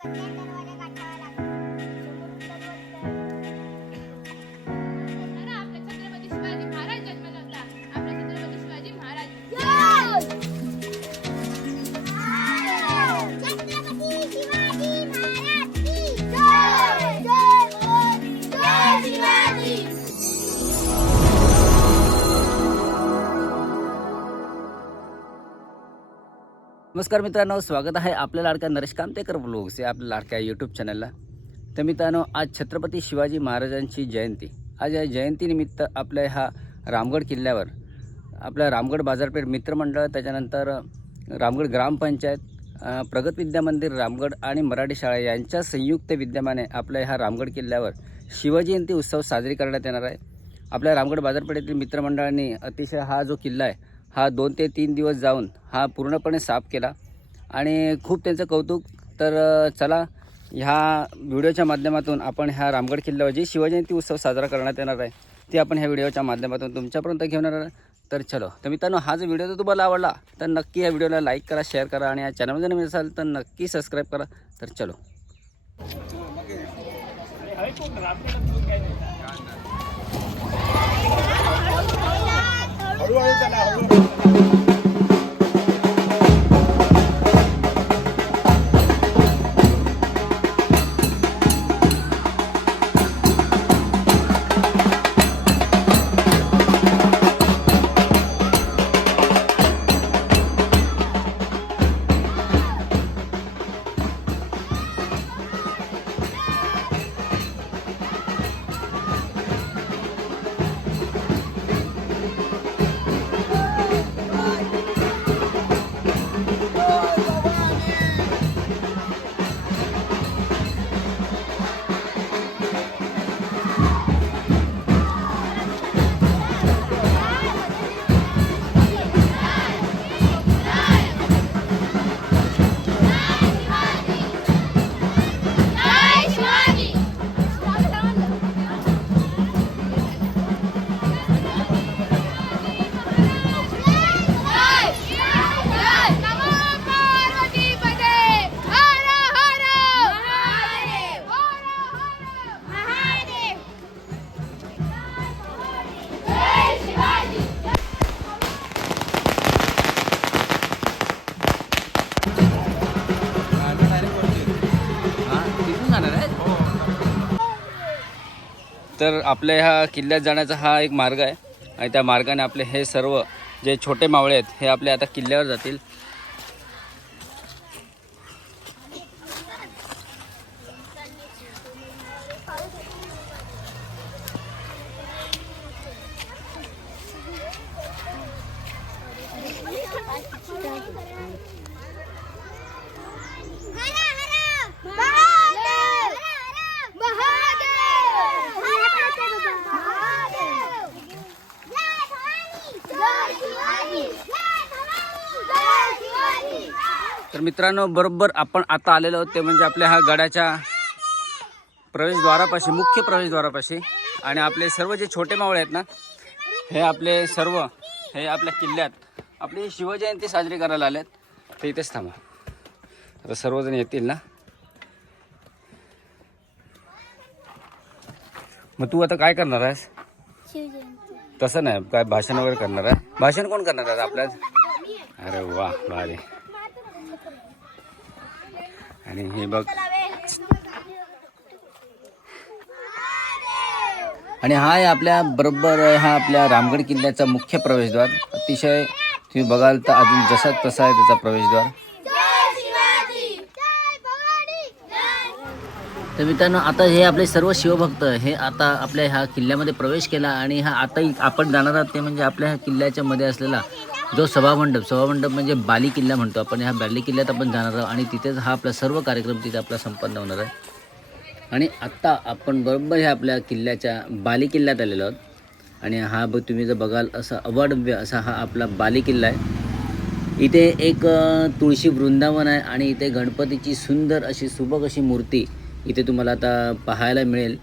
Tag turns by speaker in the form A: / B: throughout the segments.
A: आपल्या
B: नमस्कार मित्रांनो स्वागत आहे आपल्या लाडक्या नरेश कामतेकर ब्लॉग्स या आपल्या लाडक्या यूट्यूब चॅनलला तर मित्रांनो आज छत्रपती शिवाजी महाराजांची जयंती. आज या जयंतीनिमित्त आपल्या ह्या रामगड किल्ल्यावर आपल्या रामगड बाजारपेठ मित्रमंडळ त्याच्यानंतर रामगड ग्रामपंचायत प्रगत विद्या मंदिर रामगड आणि मराठी शाळा यांच्या संयुक्त विद्यमाने आपल्या ह्या रामगड किल्ल्यावर शिवजयंती उत्सव साजरी करण्यात येणार आहे. आपल्या रामगड बाजारपेठेतील मित्रमंडळांनी अतिशय हा जो किल्ला आहे हा दोन ते तीन दिवस जाऊन हा पूर्णपणे साफ केला. आणि खूप त्यांचं कौतुक. तर चला ह्या व्हिडिओच्या माध्यमातून आपण ह्या रामगड किल्ल्यावर जी शिवजयंती उत्सव साजरा करण्यात येणार आहे ती आपण ह्या व्हिडिओच्या माध्यमातून तुमच्यापर्यंत घेऊन येणार आहे. तर चलो तर मित्रांनो हा जो व्हिडिओ जर तुम्हाला आवडला तर नक्की या व्हिडिओला लाईक करा शेअर करा आणि या चॅनलमध्ये नवीन असाल तर नक्की सबस्क्राईब करा. तर चलो.
A: जय
B: तर आपल्या ह्या किल्ल्यात जाण्याचा हा एक मार्ग आहे. आणि त्या मार्गाने आपले हे सर्व जे छोटे मावळे आहेत हे आपले आता किल्ल्यावर जातील. तर मित्रांनो बरोबर आपण आता आलेलो आहोत. ते म्हणजे आपल्या ह्या गडाच्या प्रवेशद्वारापाशी मुख्य प्रवेशद्वारापाशी. आणि आपले सर्व जे छोटे मावळे आहेत ना हे आपले सर्व हे आपल्या किल्ल्यात. आपली शिवजयंती साजरी करायला आलेत. तर इथेच थांबा. आता सर्वजण येतील ना? मग तू आता काय करणार आहेस? तसं नाही काय भाषण वगैरे करणार आहे? भाषण कोण करणार आहे आपल्या अरे वा भारी. आणि हे बघ. आणि हा आहे आपल्या बरोबर हा आपल्या रामगड किल्ल्याचा मुख्य प्रवेशद्वार. अतिशय तुम्ही बघाल तर अजून जसा तसा आहे त्याचा प्रवेशद्वार. तर मित्रांनो आता हे आपले सर्व शिवभक्त हे आता आपल्या ह्या किल्ल्यामध्ये प्रवेश केला आणि हा आता आपण जाणार आहोत ते म्हणजे आपल्या ह्या किल्ल्याच्या मध्ये असलेला जो सभामंडप सभामंडप म्हणजे बाली किल्ला म्हणतो आपण. ह्या बाली किल्ल्यात आपण जाणार आहोत आणि तिथेच हा आपला सर्व कार्यक्रम तिथे आपला संपन्न होणार आहे. आणि आत्ता आपण बरोबर ह्या आपल्या किल्ल्याच्या बाली किल्ल्यात आलेलो आहोत. आणि हा ब तुम्ही जर बघाल असा अवाढव्य असा हा आपला बाली किल्ला आहे. इथे एक तुळशी वृंदावन आहे आणि इथे गणपतीची सुंदर अशी सुबक अशी मूर्ती इथे तुम्हाला आता पाहायला मिळेल.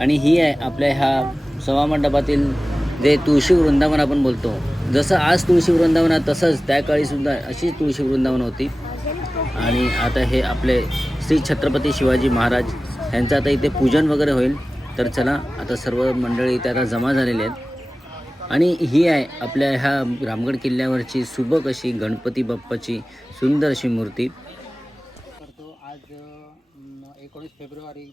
B: आणि ही आहे आपल्या ह्या सभामंडपातील जे तुळशी वृंदावन आपण बोलतो. जसं आज तुळशी वृंदावन आहे तसंच त्या काळीसुद्धा अशीच तुळशी वृंदावन होती. आणि आता हे आपले श्री छत्रपती शिवाजी महाराज यांचं आता इथे पूजन वगैरे होईल. तर चला आता सर्व मंडळी इथे आता जमा झालेले आहेत. आणि ही आहे आपल्या ह्या रामगड किल्ल्यावरची सुबक अशी गणपती बाप्पाची सुंदर अशी मूर्ती.
C: आज एकोणीस फेब्रुवारी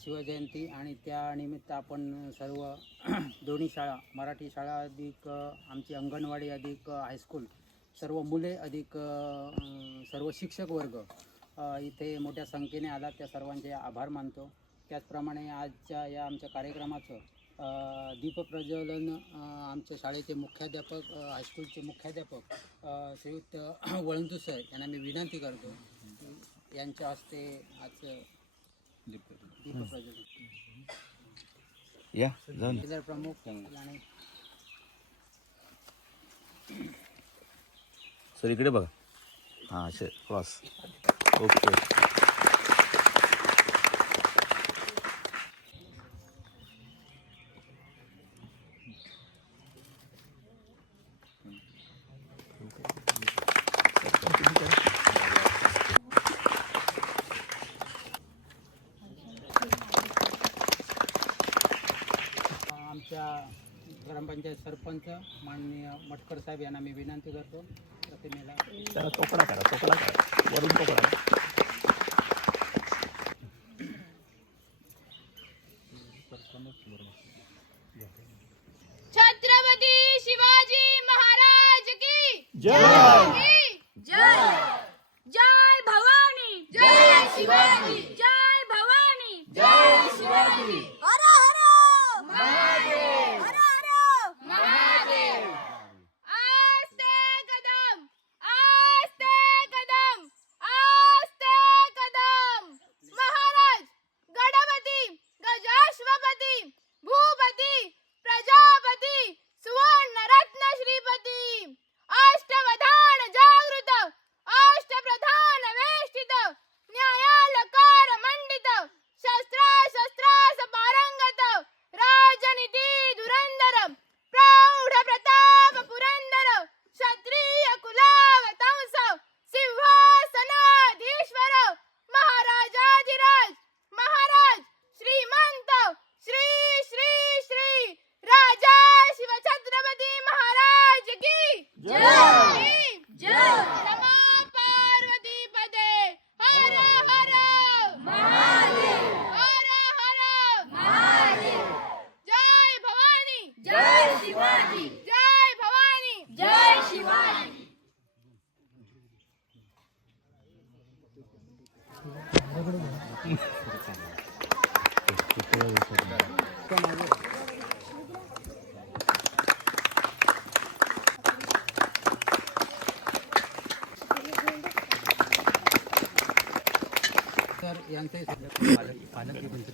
C: शिवजयंती आणि त्या निमित्त आपण सर्व दोन्ही शाळा मराठी शाळा अधिक आमची अंगणवाडी अधिक हायस्कूल सर्व मुले अधिक सर्व शिक्षक वर्ग इथे मोठ्या संख्येने आला. त्या सर्वांचे आभार मानतो. त्याचप्रमाणे आजच्या या आमच्या कार्यक्रमाचं दीपप्रज्वलन आमच्या शाळेचे मुख्याध्यापक हायस्कूलचे मुख्याध्यापक श्रीयुक्त वळंतू सर यांना मी विनंती करतो. यांच्या हस्ते आज
B: या जाऊन.
C: प्रमुख आणि
D: सर इकडे बघा. हां असे क्रॉस ओके
C: आमच्या ग्रामपंचायत सरपंच माननीय मटकर साहेब यांना मी विनंती करतो प्रतिमेला.
D: तोकडा करा तोकडा करा. वरून तोकडा
A: छत्रपती शिवाजी महाराज की जय जय जय भवानी जय शिवाजी जय भवानी जय शिवाजी हर हर महादेव हर हर महादेव आस्ते कदम आस्ते कदम आस्ते कदम महाराज गणपती गजाश्वपती भूपती प्रजापती सुवर्ण रत्न श्रीपती अष्टवधान जागृत अष्टप्रधान वेष्टित न्यायालकार मंडित शस्त्रा शस्त्रास पारंगत राजनीती धुरंधर प्रौढ प्रताप पुरंदर क्षत्रिय कुलावतंस सिंहासनाधीश्वर महाराजाधिराज महाराज श्रीमंत श्री श्री श्री राजा शिवछत्रपती महाराज की जय जय रमा पार्वती पदे हर हर महादेव हर हर महादेव जय भवानी जय शिवाजी जय भवानी जय शिवाजी
C: तर यांचे पालक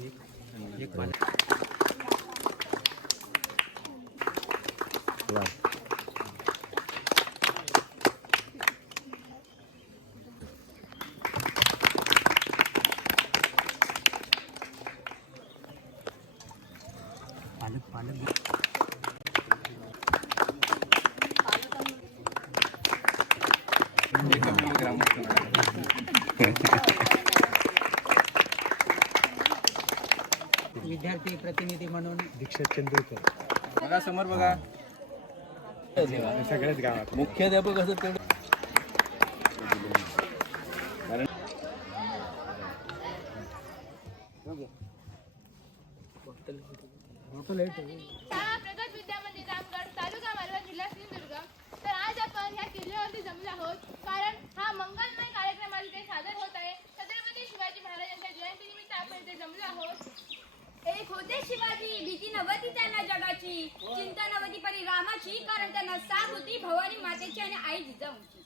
C: विद्यार्थी प्रतिनिधी म्हणून दीक्षित चंद्रकर
D: बघा समोर बघा
C: सगळ्याच गावात
D: मुख्याध्यापक असं तेवढं
A: शाळा साक्षी कारण
E: त्यांना साथ होती भवानी मातेची आणि आई जिजाऊंची.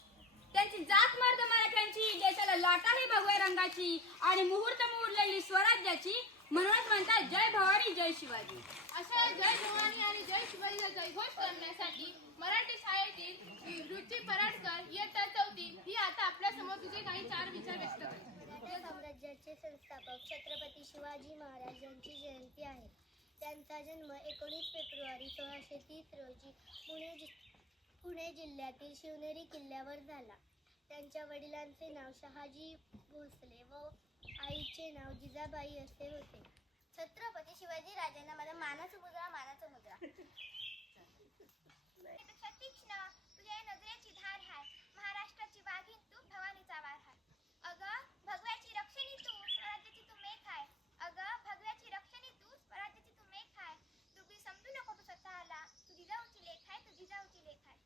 E: त्यांची जात मार्ग मराठ्यांची देशाला लाट आहे भगव्या रंगाची आणि मुहूर्त मुहूर्तलेली स्वराज्याची म्हणूनच म्हणतात जय भवानी जय शिवाजी.
A: अशा जय भवानी आणि जय शिवाजीचा जयघोष करण्यासाठी मराठी शाळेतील
F: रुची
A: पराडकर इयत्ता चौथी ही आता आपल्यासमोर तुझे काही चार विचार व्यक्त
F: करतात. साम्राज्याचे संस्थापक छत्रपती शिवाजी महाराज यांची जयंती आहे. त्यांचा जन्म एकोणीस फेब्रुवारी सोळाशे तीस रोजी पुणे जि पुणे जिल्ह्यातील शिवनेरी किल्ल्यावर झाला. त्यांच्या वडिलांचे नाव शहाजी भोसले व आईचे नाव जिजाबाई असे होते. छत्रपती शिवाजी राजांना माझा मानाचा मुद्रा मानाचा मुद्रा. पेक्षा तीक्ष्ण तुझ्या नजरेची धार हाय. महाराष्ट्राची वाघीण तू भवानीचा वार हाय अगं भगव्याची रक्षणी तू स्वराज्याची तू मेघ हाय अगं भगव्याची रक्षणी तू स्वराज्याची तू मेघ हाय तुम्ही समजू नको तू स्वतःला तुझी जाऊची लेख आहे तुझी जाऊची लेख आहे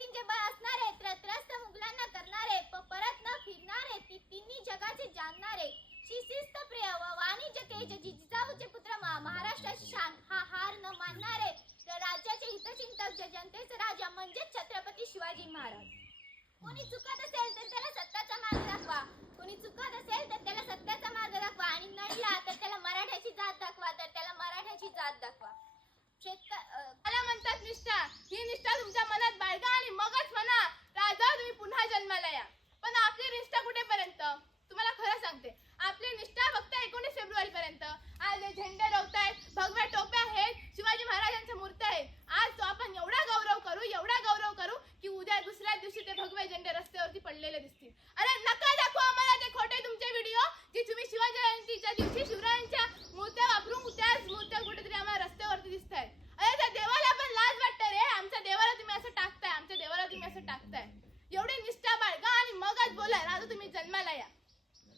F: तिचे असणारे त्रस्त मुघलांना करणारे परत न फिरणारे ती तिन्ही जगाचे जाणणारे. शिस्त प्रिय व वाणिज्य तेज जिजाऊचे पुत्र मा- महाराष्ट्राची शान. हा हार न मानणारे राज्याचे हितचिंतक जनतेचे राजा म्हणजेच छत्रपती शिवाजी महाराज. कोणी चुकत असेल तर त्याला सत्याचा मार्ग दाखवा. कोणी चुकत असेल तर त्याला सत्याचा मार्ग दाखवा. आणि नडला तर त्याला मराठ्याची जात दाखवा. तर त्याला मराठ्याची जात दाखवा. शेतक
A: म्हणतात निष्ठा. ही निष्ठा तुमच्या मनात बाळगा आणि मगच म्हणा. राजा हो तुम्ही पुन्हा जन्माला या. पण आपली निष्ठा कुठेपर्यंत? तुम्हाला खरं सांगते. आपली निष्ठा फक्त एकोणीस फेब्रुवारी पर्यंत आज झेंडे रोवतायत. भगव्या टोप्या आहेत. शिवाजी महाराजांच्या मूर्त्या आहेत. आज तो आपण एवढा गौरव करू एवढा गौरव करू की उद्या दुसऱ्या दिवशी ते भगवे झेंडे रस्त्यावरती पडलेले दिसतील. अरे नका दाखवा आम्हाला ते खोटे तुमचे व्हिडिओ जे तुम्ही शिवाजी जयंतीच्या दिवशी शिवरायांच्या मूर्त्या वापरून त्याच मूर्त्या कुठेतरी आम्हाला रस्त्यावरती दिसत आहेत अरे त्या देवाला पण लाज वाटतं रे आमच्या देवाला तुम्ही असं टाकताय आमच्या देवाला तुम्ही असं टाकताय एवढी निष्ठा बाळगा आणि मगच बोला राजा तुम्ही जन्माला या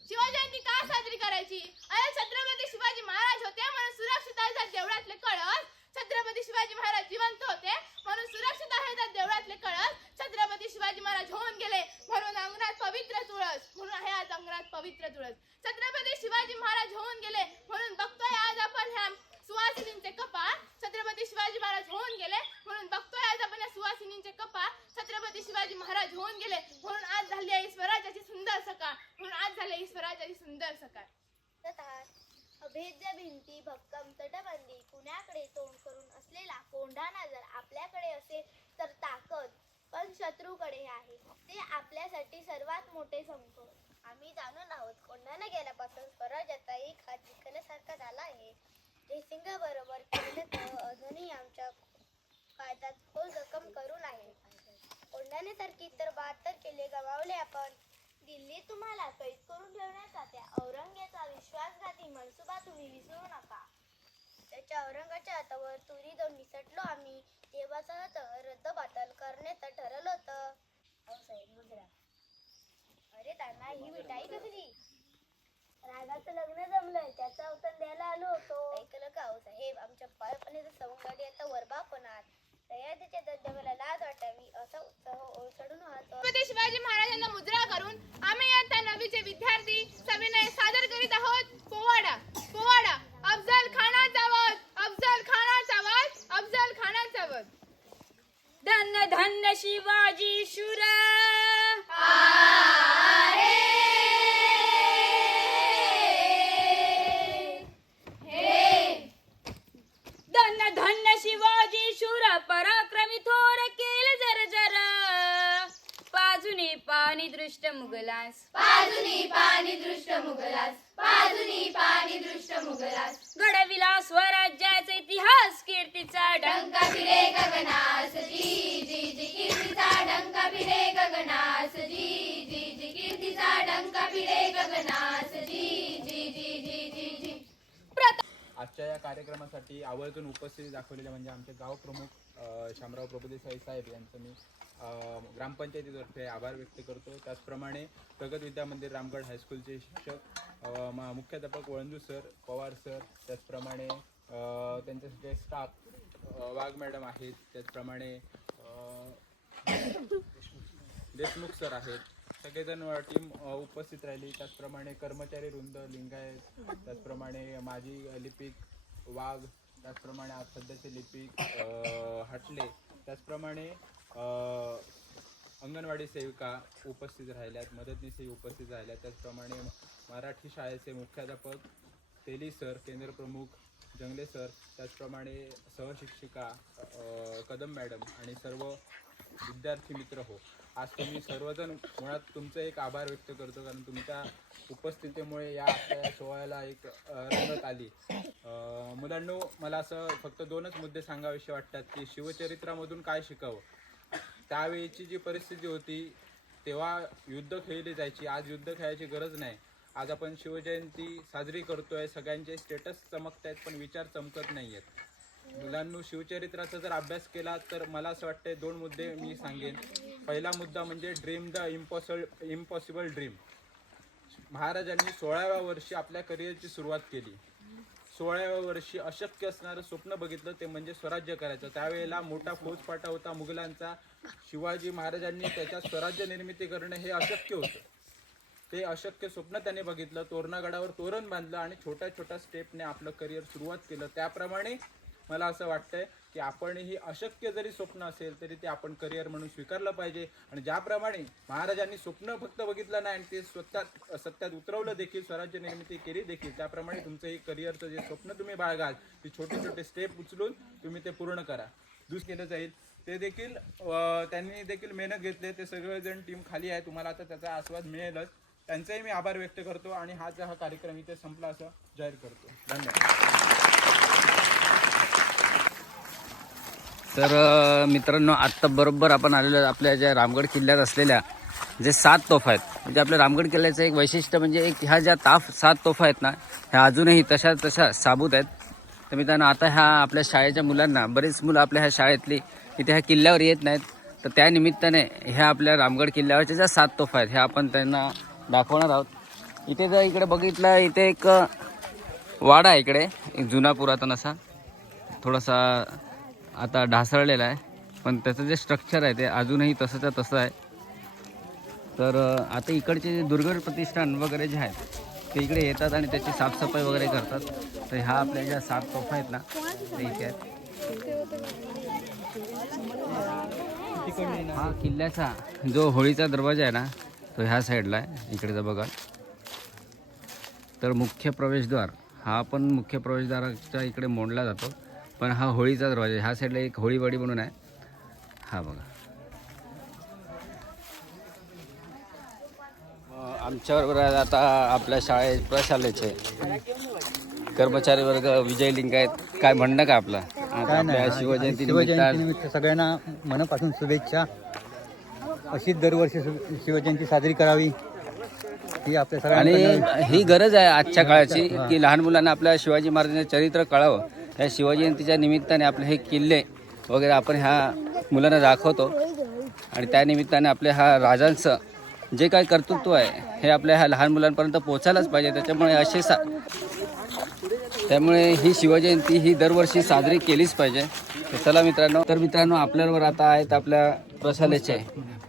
A: शिवजयंती का साजरी करायची अरे छत्रपती शिवाजी महाराज होते म्हणून सुरक्षित आहे त्या देवळातले कळस छत्रपती शिवाजी महाराज जिवंत होते म्हणून सुरक्षित आहे त्या देवळातले कळस छत्रपती शिवाजी महाराज होऊन गेले म्हणून अंगणात पवित्र तुळस म्हणून आहे आज अंगणात पवित्र तुळस छत्रपती शिवाजी महाराज होऊन गेले म्हणून बघतोय आज आपण ह्या सुवासिनींचे कपाळ छत्रपती शिवाजी महाराज होऊन गेले म्हणून बघतोय आज आपण या सुवासिनींचे कपाळ छत्रपती शिवाजी महाराज होऊन गेले म्हणून आज झाली आहे स्वराज्याची सुंदर सकाळ म्हणून आज झाली आहे स्वराज्याची सकाळ.
F: अभेद्य भिंती भक्कम तटबंदी कुणाकडे तोंड करून असलेला कोंढाणा जर आपल्याकडे असेल तर ताकद पण शत्रूकडे आहे. ते आपल्यासाठी सर्वात मोठे संकट आम्ही जाणून आहोत कोंढाणा गेल्यापासून स्वराज्याचा एक हात जिंकण्यासारखा झाला आहे. जयसिंगाबरोबर केलं तर अजूनही आमच्या कायद्यात खोल जखम करून आहे. कोंढाण्यासारखी तर बहात्तर किल्ले गमावले आपण. दिल्ली तुम्हाला कैद करून ठेवण्याचा त्या औरंग्याचा विश्वासघाती मनसुबा तुम्ही विसरू नका. त्याच्या औरंगाच्या हातावर तुरी दोन निसटलो आम्ही. देवाचा तर रद्द बातल करण्याचं ठरवलं होतं. अहो साहेब अरे त्यांना ही मिठाई कसली? रागाचं लग्न जमलंय त्याचा उत्तर द्यायला आलो होतो. ऐकलं का हो साहेब? आमच्या पायपणे सवंगडी आता वरबापणात सह्याद्रीच्या दर्जाला लाज वाटावी असा उत्साह ओसडून वाहतो.
A: छत्रपती शिवाजी महाराजांना मुद्रा करून आम्ही आता नवीचे विद्यार्थी सविनय सादर करीत आहोत. पोवाडा पोवाडा. अफजल खानाचा वध अफजल खानाचा वध अफजल खानाचा वध.
E: धन्य धन्य शिवाजी शुर. धन्य पाणी दृष्ट मुघलास
A: पाजुनी पाणी दृष्ट मुघलास.
E: घडविला स्वराज्याचा इतिहास कीर्तीचा डंका.
A: फिरे गगनास जी जी जी कीर्तीचा डंका फिरे गगनास जी जी जी कीर्तीचा डंका फिरे गगनास जी जी जी जी जी जी.
G: आजच्या या कार्यक्रमासाठी आवर्जून उपस्थिती दाखवलेल्या म्हणजे आमचे गाव प्रमुख शामराव प्रभुदेसाई साहेब यांचं मी ग्रामपंचायतीतर्फे आभार व्यक्त करतो. त्याचप्रमाणे प्रगत विद्या मंदिर रामगड हायस्कूलचे शिक्षक मा- मुख्याध्यापक वळंजू सर पवार सर त्याचप्रमाणे त्यांचे जे स्टाफ वाघ मॅडम आहेत. त्याचप्रमाणे देशमुख सर आहेत. सगळेजण टीम उपस्थित राहिली. त्याचप्रमाणे कर्मचारी वृंद लिंगायत त्याचप्रमाणे माजी लिपिक वाघ त्याचप्रमाणे आज सध्याचे लिपिक हटले त्याचप्रमाणे अंगणवाडी सेविका उपस्थित राहिल्यात मदतनीसही उपस्थित राहिल्या त्याचप्रमाणे मराठी शाळेचे मुख्याध्यापक तेली सर केंद्रप्रमुख जंगले सर. त्याचप्रमाणे सहशिक्षिका कदम मॅडम आणि सर्व विद्यार्थी मित्र हो. आज तुम्ही सर्वजण मुळात तुमचं एक आभार व्यक्त करतो कारण तुमच्या उपस्थितीमुळे या आपल्या सोहळ्याला एक रंगत आली. मुलांनो मला असं फक्त दोनच मुद्दे सांगावेसे वाटतात की शिवचरित्रामधून काय शिकावं? त्यावेळीची जी परिस्थिती होती तेव्हा युद्ध खेळली जायची. आज युद्ध खेळायची गरज नाही. आज आपण शिवजयंती साजरी करतोय. सगळ्यांचे स्टेटस चमकत आहेत पण विचार चमकत नाही आहेत मुलांनो शिवचरित्राचा जर अभ्यास केला तर मला असं वाटतंय दोन मुद्दे मी सांगेन. पहिला मुद्दा म्हणजे dream the impossible impossible dream महाराजांनी सोळाव्या वर्षी आपल्या करिअरची सुरुवात केली. सोळाव्या वर्षी अशक्य असणारं स्वप्न बघितलं ते म्हणजे स्वराज्य करायचं. त्यावेळेला मोठा फौजपाटा होता मुघलांचा. शिवाजी महाराजांनी त्याच्या स्वराज्य निर्मिती करणं हे अशक्य होतं. ते अशक्य स्वप्न त्याने बघितलं तोरणागडावर तोरण बांधलं आणि छोट्या छोट्या स्टेपने आपलं करिअर सुरुवात केलं. त्याप्रमाणे मला असं वाटतंय की आपणही अशक्य जरी स्वप्न असेल तरी ते आपण करिअर म्हणून स्वीकारलं पाहिजे. आणि ज्याप्रमाणे महाराजांनी स्वप्न फक्त बघितलं नाही आणि ते स्वतः सत्यात उतरवलं देखील स्वराज्य निर्मिती केली देखील त्याप्रमाणे तुमचं हे करिअरचं जे स्वप्न तुम्ही बाळगाल ते छोटे छोटे स्टेप उचलून तुम्ही ते पूर्ण करा. दुस केलं जाईल. ते देखील त्यांनी देखील मेहनत घेतले. ते सगळेजण टीम खाली आहे. तुम्हाला आता त्याचा आस्वाद मिळेलच. त्यांचाही मी आभार व्यक्त करतो आणि हा हा कार्यक्रम इथे संपला असं जाहीर करतो. धन्यवाद.
B: तर मित्रांनो आत्ता बरोबर आपण आलेलो आपल्या ज्या रामगड किल्ल्यात असलेल्या जे सात तोफा आहेत. म्हणजे आपल्या रामगड किल्ल्याचं एक वैशिष्ट्य म्हणजे एक ह्या ज्या ताफ सात तोफा आहेत ना ह्या अजूनही तशा तशा साबूत आहेत. तर मित्रांनो आता ह्या आपल्या शाळेच्या मुलांना बरीच मुलं आपल्या ह्या शाळेतली इथे ह्या किल्ल्यावर येत नाहीत. तर त्यानिमित्ताने ह्या आपल्या रामगड किल्ल्यावरच्या ज्या सात तोफा आहेत ह्या आपण त्यांना दाखवणार आहोत. इथे जर इकडे बघितलं इथे एक वाडा आहे इकडे. एक जुना पुरातन असा. थोडासा आता ढासळलेला आहे. पण त्याचं जे स्ट्रक्चर आहे ते अजूनही तसंच्या तसं आहे. तर आता इकडचे जे दुर्गड प्रतिष्ठान वगैरे जे आहेत ते इकडे येतात आणि त्याची साफसफाई वगैरे करतात. तर ह्या आपल्या ज्या सात तोफा आहेत ना ते इथे आहेत. हा किल्ल्याचा जो होळीचा दरवाजा आहे ना तो ह्या साईडला आहे इकडे जर बघा. तर मुख्य प्रवेशद्वार हा पण मुख्य प्रवेशद्वाराच्या इकडे मोडला जातो. पण हा होळीचा दरवाजा आहे. ह्या साईडला एक होळीवाडी म्हणून आहे. हा बघा. अ, आमच्याबरोबर आहेत आता आपल्या शाळेत प्रशालेचे. कर्मचारी वर्ग विजय लिंग आहेत. काय म्हणणं का आपलं? शिवजयंती
C: सगळ्यांना मनापासून शुभेच्छा. अशीच दरवर्षी शिवजयंती साजरी करावी ही आपल्या
B: आणि
C: सगळ्यांना
B: ही गरज आहे आजच्या काळाची की लहान मुलांना आपल्या शिवाजी महाराजांचं चरित्र कळावं. या शिवजयंतीच्या निमित्ताने आपले हे किल्ले वगैरे आपण ह्या मुलांना दाखवतो. आणि त्या निमित्ताने आपल्या ह्या राजांचं जे काय कर्तृत्व आहे हे आपल्या ह्या लहान मुलांपर्यंत पोचायलाच पाहिजे. त्याच्यामुळे असे सा त्यामुळे ही शिवजयंती ही दरवर्षी साजरी केलीच पाहिजे. तर चला मित्रांनो तर मित्रांनो आपल्याबरोबर आता आहेत आपल्या प्रसालेचे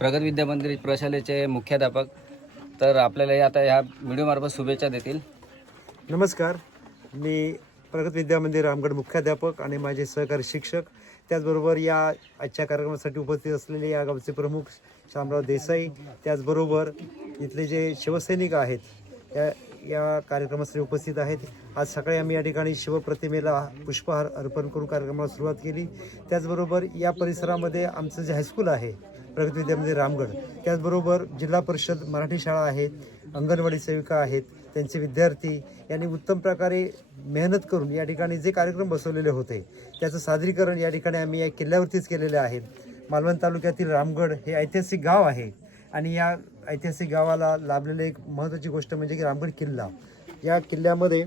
B: प्रगत विद्या मंदिर प्रशालेचे मुख्याध्यापक. तर आपल्याला आता ह्या व्हिडिओमार्फत शुभेच्छा देतील.
H: नमस्कार. मी प्रगत विद्या मंदिर रामगड मुख्याध्यापक आणि माझे सहकारी शिक्षक. त्याचबरोबर या आजच्या कार्यक्रमासाठी उपस्थित असलेले या गावचे प्रमुख शामराव देसाई. त्याचबरोबर इथले जे शिवसैनिक आहेत या या कार्यक्रमासाठी उपस्थित आहेत. आज सकाळी आम्ही या ठिकाणी शिवप्रतिमेला पुष्पहार अर्पण करून कार्यक्रमाला सुरुवात केली. त्याचबरोबर या परिसरामध्ये आमचं जे हायस्कूल आहे प्रगत विद्यामध्ये रामगड. त्याचबरोबर जिल्हा परिषद मराठी शाळा आहेत अंगणवाडी सेविका आहेत त्यांचे विद्यार्थी यांनी उत्तम प्रकारे मेहनत करून या ठिकाणी जे कार्यक्रम बसवलेले होते त्याचं सादरीकरण या ठिकाणी आम्ही या किल्ल्यावरतीच केलेले आहे. मालवण तालुक्यातील रामगड हे ऐतिहासिक गाव आहे आणि या ऐतिहासिक गावाला लाभलेली एक महत्त्वाची गोष्ट म्हणजे की रामगड किल्ला. या किल्ल्यामध्ये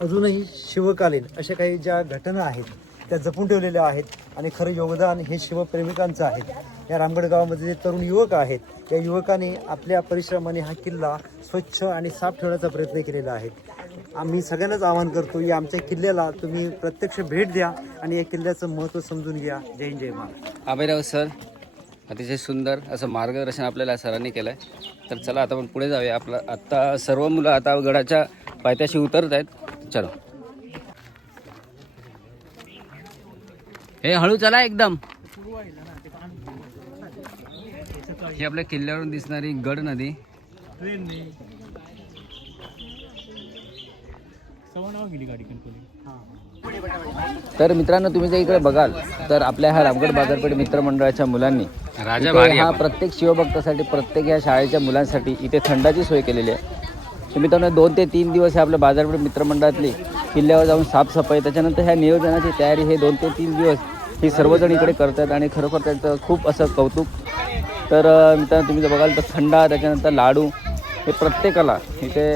H: अजूनही शिवकालीन अशा काही ज्या घटना आहेत त्या जपून ठेवलेल्या आहेत आणि खरं योगदान हे शिवप्रेमिकांचं आहे. या रामगड गावामध्ये जे तरुण युवक आहेत या युवकांनी आपल्या परिश्रमाने हा किल्ला स्वच्छ आणि साफ ठेवण्याचा प्रयत्न केलेला आहे. आम्ही सगळ्यांनाच आवाहन करतो या आमच्या किल्ल्याला तुम्ही प्रत्यक्ष भेट द्या आणि या किल्ल्याचं महत्त्व समजून घ्या. जय जय महाराज
B: आबेराव सर अतिशय सुंदर असं मार्गदर्शन आपल्याला सरांनी केलं आहे तर चला आता आपण पुढे जाऊया. आपलं आत्ता सर्व मुलं आता गडाच्या पायथ्याशी उतरत आहेत. चलो. हे हळू चला एकदम. ही आपल्या किल्ल्यावरून दिसणारी गड नदी. तर मित्रांनो तुम्ही जर इकडे बघाल तर आपल्या ह्या रामगड बाजारपेठ मित्रमंडळाच्या मुलांनी हा प्रत्येक शिवभक्तासाठी प्रत्येक ह्या शाळेच्या मुलांसाठी इथे थंडाची सोय केलेली आहे. तर मित्रांनो दोन ते तीन दिवस हे आपल्या बाजारपेठ मित्रमंडळातली किल्ल्यावर जाऊन साफसफाई त्याच्यानंतर ह्या नियोजनाची तयारी हे दोन ते तीन दिवस ही सर्वजण इकडे करतात आणि खरोखर त्यांचं खूप असं कौतुक. तर मित्रांनो तुम्ही जर बघाल तर थंडा त्याच्यानंतर लाडू हे प्रत्येकाला इथे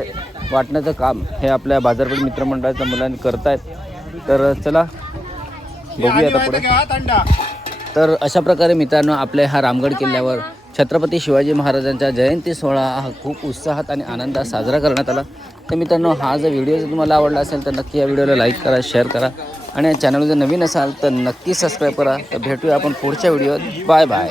B: वाटण्याचं काम हे आपल्या बाजारपेठ मित्रमंडळाच्या मुलांनी करतायत. तर चला बघूया आता पुढे. तर अशा प्रकारे मित्रांनो आपल्या ह्या रामगड किल्ल्यावर छत्रपती शिवाजी महाराजांचा जयंती सोहळा हा खूप उत्साहात आणि आनंदात साजरा करण्यात आला. तर मित्रांनो हा जर व्हिडिओ जर तुम्हाला आवडला असेल तर नक्की या व्हिडिओला लाईक करा शेअर करा. आणि या चॅनल जर नवीन असाल तर नक्की सबस्क्राईब करा. तर भेटूया आपण पुढच्या व्हिडिओत बाय बाय